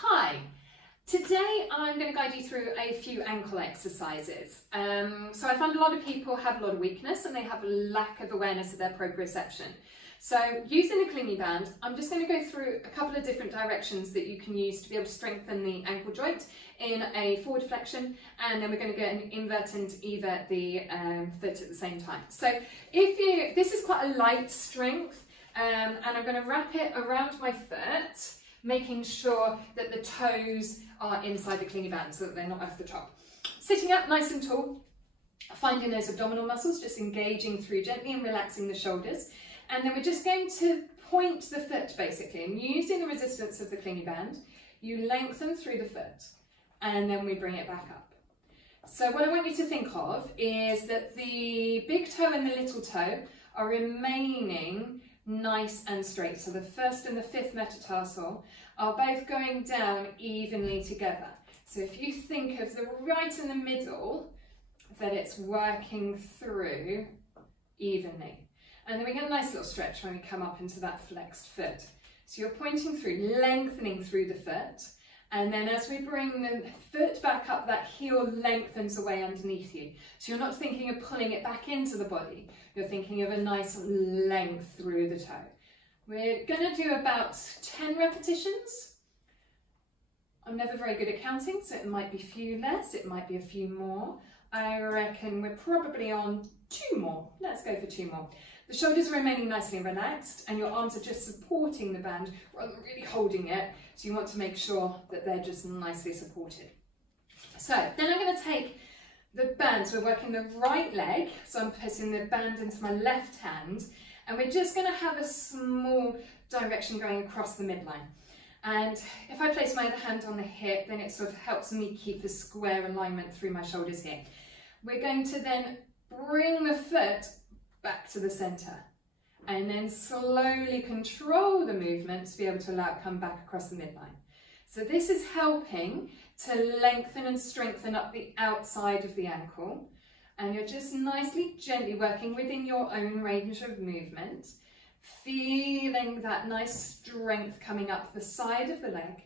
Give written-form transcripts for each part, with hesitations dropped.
Hi, today I'm going to guide you through a few ankle exercises. So I find a lot of people have a lot of weakness and they have a lack of awareness of their proprioception. So using the Clingy band, I'm just going to go through a couple of different directions that you can use to be able to strengthen the ankle joint in a forward flexion, and then we're going to get an invert and evert the foot at the same time. So this is quite a light strength, and I'm going to wrap it around my foot, making sure that the toes are inside the Clingy band so that they're not off the top. Sitting up nice and tall, finding those abdominal muscles, just engaging through gently and relaxing the shoulders. And then we're just going to point the foot basically, and using the resistance of the Clingy band, you lengthen through the foot and then we bring it back up. So what I want you to think of is that the big toe and the little toe are remaining nice and straight. So the first and the fifth metatarsal are both going down evenly together. So if you think of the right in the middle, that it's working through evenly. And then we get a nice little stretch when we come up into that flexed foot. So you're pointing through, lengthening through the foot. And then as we bring the foot back up, that heel lengthens away underneath you. So you're not thinking of pulling it back into the body. You're thinking of a nice length through the toe. We're going to do about 10 repetitions. I'm never very good at counting, so it might be a few less, it might be a few more. I reckon we're probably on 2 more. Let's go for 2 more. The shoulders are remaining nicely relaxed and your arms are just supporting the band rather than really holding it. So you want to make sure that they're just nicely supported. So then I'm going to take the band. So we're working the right leg. So I'm putting the band into my left hand and we're just going to have a small direction going across the midline. And if I place my other hand on the hip, then it sort of helps me keep a square alignment through my shoulders here. We're going to then bring the foot back to the centre and then slowly control the movement to be able to allow it to come back across the midline. So this is helping to lengthen and strengthen up the outside of the ankle, and you're just nicely, gently working within your own range of movement, feeling that nice strength coming up the side of the leg,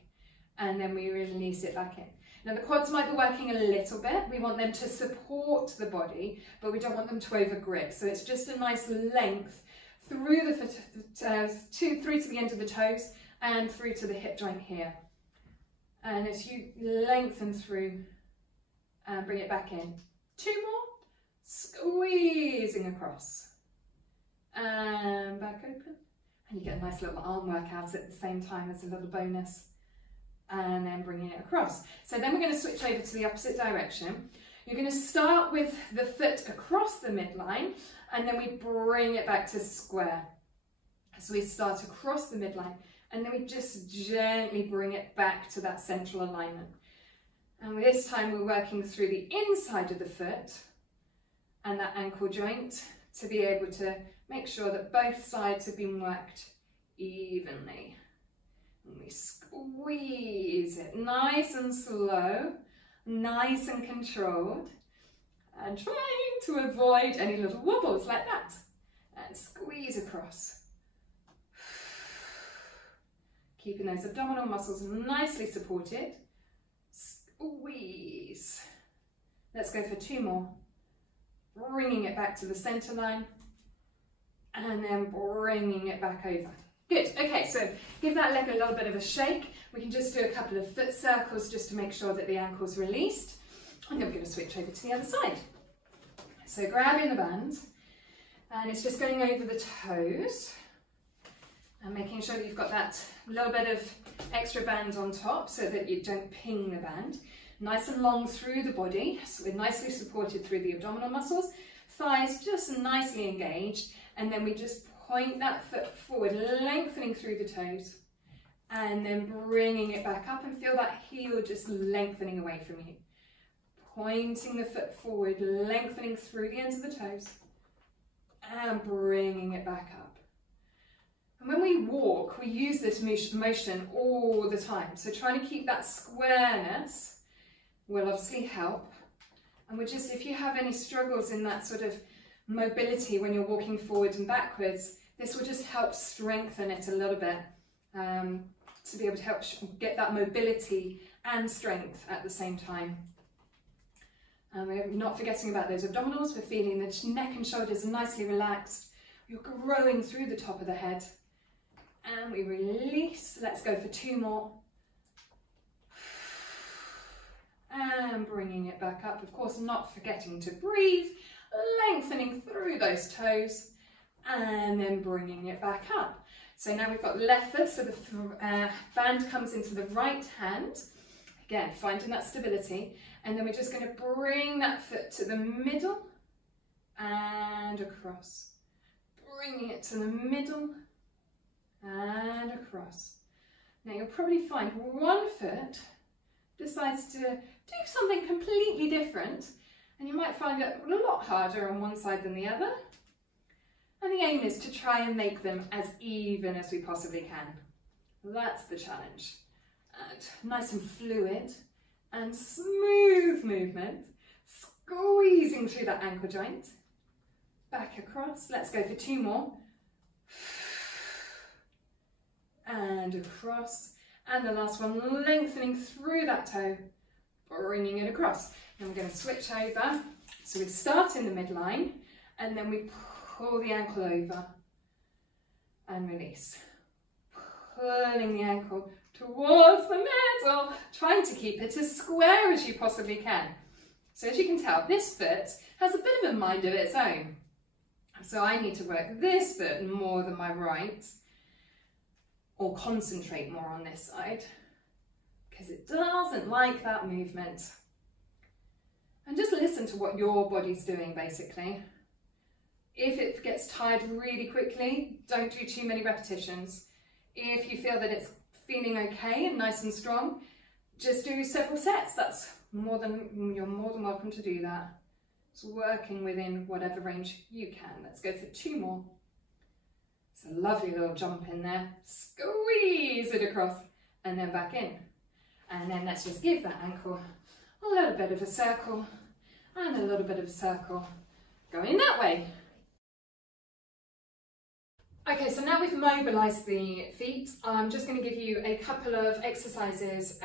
and then we release it back in. Now the quads might be working a little bit. We want them to support the body, but we don't want them to over grip. So it's just a nice length through the foot, through to the end of the toes and through to the hip joint here. And as you lengthen through and bring it back in. 2 more, squeezing across and back open. And you get a nice little arm workout at the same time as a little bonus. And then bringing it across. So then we're going to switch over to the opposite direction. You're going to start with the foot across the midline and then we bring it back to square. So we start across the midline and then we just gently bring it back to that central alignment. And this time we're working through the inside of the foot and that ankle joint to be able to make sure that both sides have been worked evenly. And we squeeze it nice and slow, nice and controlled, and trying to avoid any little wobbles like that. And squeeze across. Keeping those abdominal muscles nicely supported. Squeeze. Let's go for 2 more. Bringing it back to the centre line, and then bringing it back over. Good, okay, so give that leg a little bit of a shake. We can just do a couple of foot circles just to make sure that the ankle's released. And then we're going to switch over to the other side. So grabbing the band, and it's just going over the toes and making sure that you've got that little bit of extra band on top so that you don't ping the band. Nice and long through the body, so we're nicely supported through the abdominal muscles, thighs just nicely engaged, and then we just point that foot forward, lengthening through the toes, and then bringing it back up and feel that heel just lengthening away from you. Pointing the foot forward, lengthening through the ends of the toes, and bringing it back up. And when we walk, we use this motion all the time. So trying to keep that squareness will obviously help. And we're just, if you have any struggles in that sort of mobility when you're walking forward and backwards, this will just help strengthen it a little bit to be able to help get that mobility and strength at the same time. And we're not forgetting about those abdominals. We're feeling the neck and shoulders are nicely relaxed. You're growing through the top of the head. And we release. Let's go for 2 more. And bringing it back up. Of course, not forgetting to breathe. Lengthening through those toes. And then bringing it back up. So now we've got left foot, so the band comes into the right hand. Again, finding that stability. And then we're just going to bring that foot to the middle and across. Bringing it to the middle and across. Now you'll probably find one foot decides to do something completely different, and you might find it a lot harder on one side than the other. And the aim is to try and make them as even as we possibly can. That's the challenge. And nice and fluid and smooth movement, squeezing through that ankle joint. Back across. Let's go for 2 more. And across. And the last one, lengthening through that toe, bringing it across. And we're going to switch over. So we start in the midline, and then we pull the ankle over and release. Pulling the ankle towards the middle, trying to keep it as square as you possibly can. So as you can tell, this foot has a bit of a mind of its own. So I need to work this foot more than my right, or concentrate more on this side, because it doesn't like that movement. And just listen to what your body's doing, basically. If it gets tired really quickly, don't do too many repetitions. If you feel that it's feeling okay and nice and strong, just do several sets. You're more than welcome to do that. It's working within whatever range you can. Let's go for 2 more. It's a lovely little jump in there. Squeeze it across and then back in. And then let's just give that ankle a little bit of a circle and a little bit of a circle. Going that way. Okay, so now we've mobilised the feet, I'm just going to give you a couple of exercises,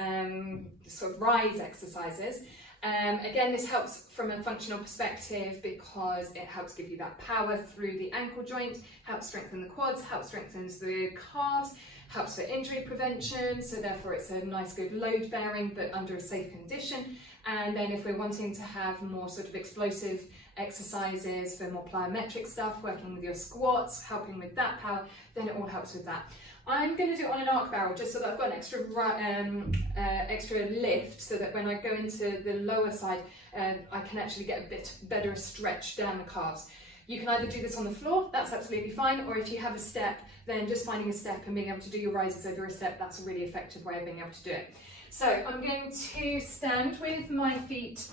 sort of rise exercises. Again, this helps from a functional perspective because it helps give you that power through the ankle joint, helps strengthen the quads, helps strengthen the calves, helps for injury prevention, so therefore it's a nice good load bearing but under a safe condition. And then if we're wanting to have more sort of explosive exercises for more plyometric stuff, working with your squats, helping with that power, then it all helps with that. I'm going to do it on an arc barrel just so that I've got an extra lift, so that when I go into the lower side I can actually get a bit better stretch down the calves. You can either do this on the floor, that's absolutely fine, or if you have a step, then just finding a step and being able to do your rises over a step, that's a really effective way of being able to do it. So I'm going to stand with my feet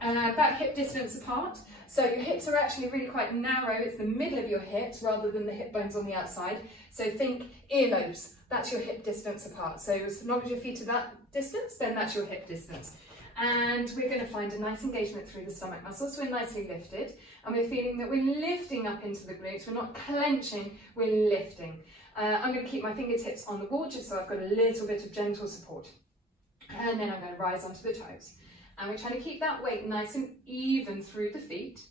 about hip distance apart. So your hips are actually really quite narrow, it's the middle of your hips rather than the hip bones on the outside. So think earlobes, that's your hip distance apart. So as long as your feet are that distance, then that's your hip distance. And we're going to find a nice engagement through the stomach muscles, so we're nicely lifted. And we're feeling that we're lifting up into the glutes, we're not clenching, we're lifting. I'm going to keep my fingertips on the wall just so I've got a little bit of gentle support. And then I'm going to rise onto the toes. And we're trying to keep that weight nice and even through the feet.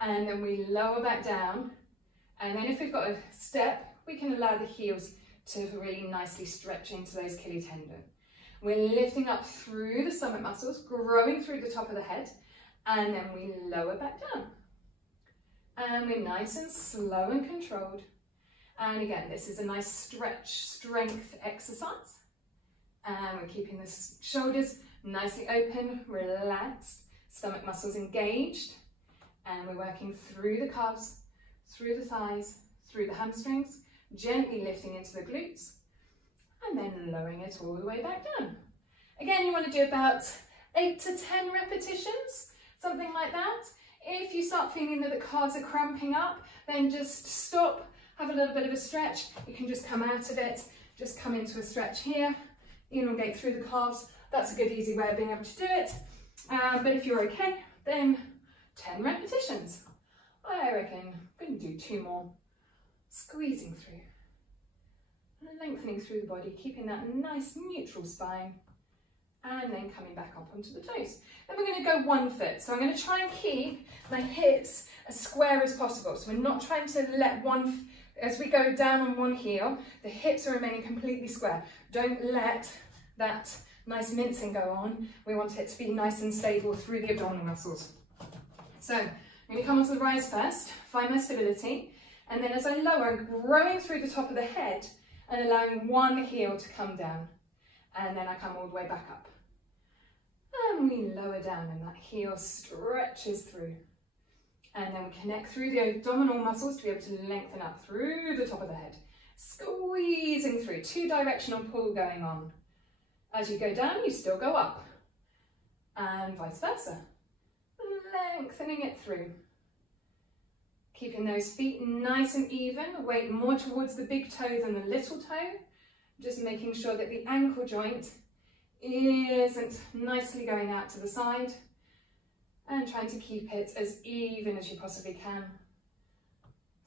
And then we lower back down. And then if we've got a step, we can allow the heels to really nicely stretch into those Achilles tendon. We're lifting up through the stomach muscles, growing through the top of the head. And then we lower back down. And we're nice and slow and controlled. And again, this is a nice stretch, strength exercise. And we're keeping the shoulders nicely open, relaxed, stomach muscles engaged, and we're working through the calves, through the thighs, through the hamstrings, gently lifting into the glutes, and then lowering it all the way back down. Again, you want to do about 8 to 10 repetitions, something like that. If you start feeling that the calves are cramping up, then just stop, have a little bit of a stretch. You can just come out of it, just come into a stretch here, elongate through the calves. That's a good easy way of being able to do it. But if you're okay, then 10 repetitions. I reckon I'm going to do 2 more. Squeezing through, lengthening through the body, keeping that nice neutral spine, and then coming back up onto the toes. Then we're going to go 1 foot. So I'm going to try and keep my hips as square as possible. So we're not trying to let as we go down on one heel, the hips are remaining completely square. Don't let that nice mincing go on. We want it to be nice and stable through the abdominal muscles. So I'm going to come onto the rise first, find my stability, and then as I lower, I'm growing through the top of the head and allowing one heel to come down. And then I come all the way back up. And we lower down and that heel stretches through. And then we connect through the abdominal muscles to be able to lengthen up through the top of the head. Squeezing through, 2-directional pull going on. As you go down, you still go up. And vice versa. Lengthening it through. Keeping those feet nice and even, weight more towards the big toe than the little toe. Just making sure that the ankle joint isn't nicely going out to the side, and trying to keep it as even as you possibly can.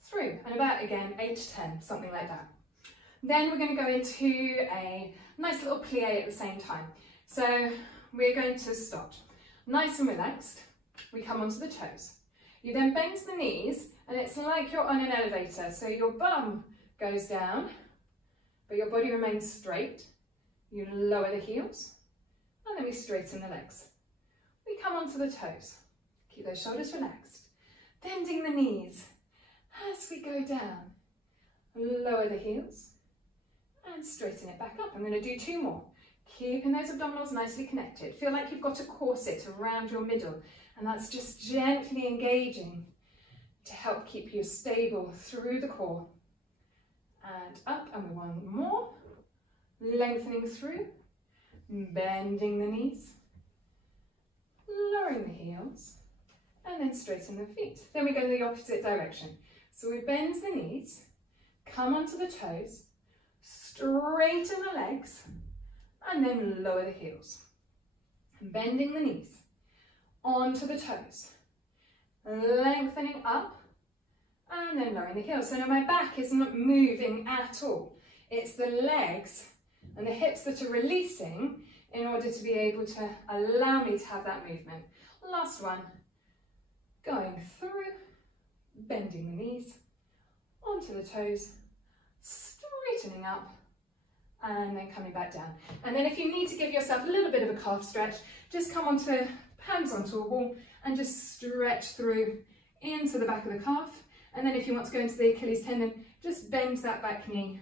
Through, and about again, 8 to 10, something like that. Then we're going to go into a nice little plie at the same time. So we're going to start nice and relaxed. We come onto the toes. You then bend the knees, and it's like you're on an elevator. So your bum goes down, but your body remains straight. You lower the heels, and then we straighten the legs. We come onto the toes. Keep those shoulders relaxed. Bending the knees as we go down. Lower the heels, and straighten it back up. I'm going to do 2 more. Keeping those abdominals nicely connected. Feel like you've got a corset around your middle, and that's just gently engaging to help keep you stable through the core. And up, and 1 more. Lengthening through, bending the knees, lowering the heels, and then straighten the feet. Then we go in the opposite direction. So we bend the knees, come onto the toes, straighten the legs, and then lower the heels. Bending the knees, onto the toes, lengthening up, and then lowering the heels. So now my back is not moving at all. It's the legs and the hips that are releasing in order to be able to allow me to have that movement. Last one, going through, bending the knees, onto the toes, straightening up, and then coming back down. And then if you need to give yourself a little bit of a calf stretch, just come onto hands onto a wall and just stretch through into the back of the calf. And then if you want to go into the Achilles tendon, just bend that back knee,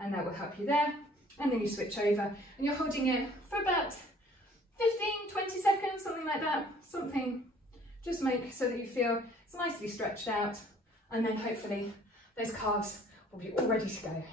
and that will help you there. And then you switch over, and you're holding it for about 15, 20 seconds, something like that. Something, just make so that you feel it's nicely stretched out, and then hopefully those calves will be all ready to go.